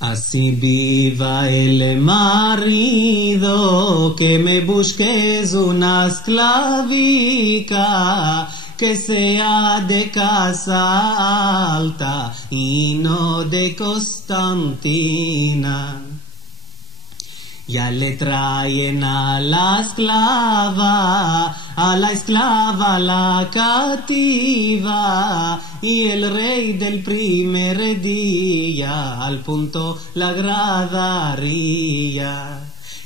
Así viva el marido, que me busques una esclavica, que sea de casa alta y no de Constantina. Ya le traen a la esclava la cativa, y el rey del primer día al punto la agradaría.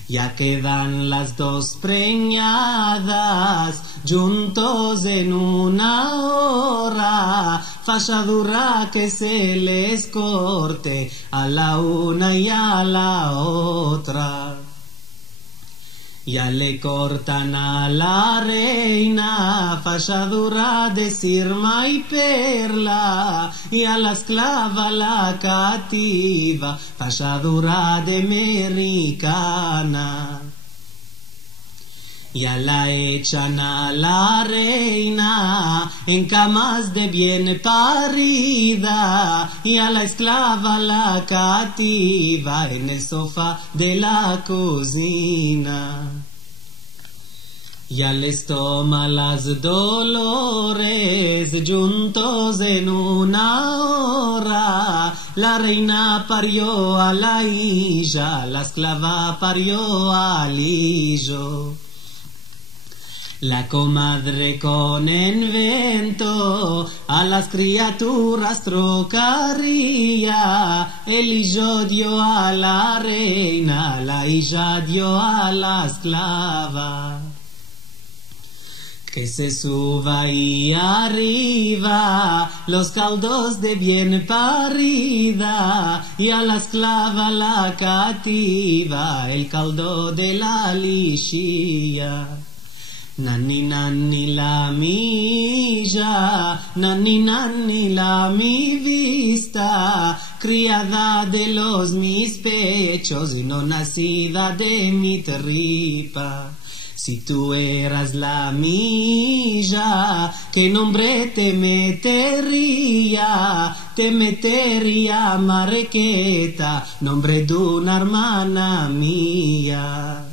Ya quedan las dos preñadas juntos en una hora, fachadura que se les corte a la una y a la otra. Ya le cortan a la reina fachadura de sirma y perla, y a la esclava la cativa fachadura de americana. Ya la echan a la reina en camas de bien parida, y a la esclava la cativa en el sofá de la cocina. Ya les toma las dolores juntos en una hora. La reina parió a la hija, la esclava parió al hijo. La comadre con invento a las criaturas trocaría. El hijo dio a la reina, la hija dio a la esclava. Que se suba ahí arriba los caldos de bien parida, y a la esclava la cativa el caldo de la lixía. Nani nani la milla, nani nani la mi vista, criada de los mis pechos y no nacida de mi tripa. Si tú eras la milla, ¿qué nombre te metería? Te metería Marqueta, nombre de una hermana mía.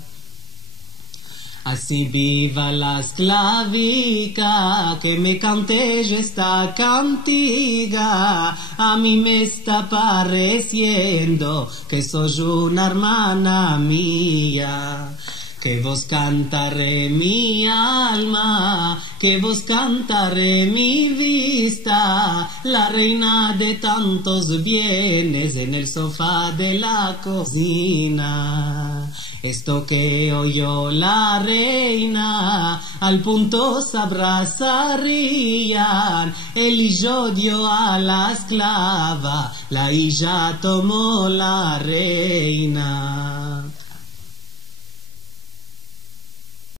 Así viva la esclavica, que me cante esta cantiga. A mí me está pareciendo que soy una hermana mía. Que vos cantaré mi alma, que vos cantaré mi vista, la reina de tantos bienes en el sofá de la cocina. Esto que oyó la reina, al punto se abrazarían. El hijo dio a la esclava, la hija tomó la reina.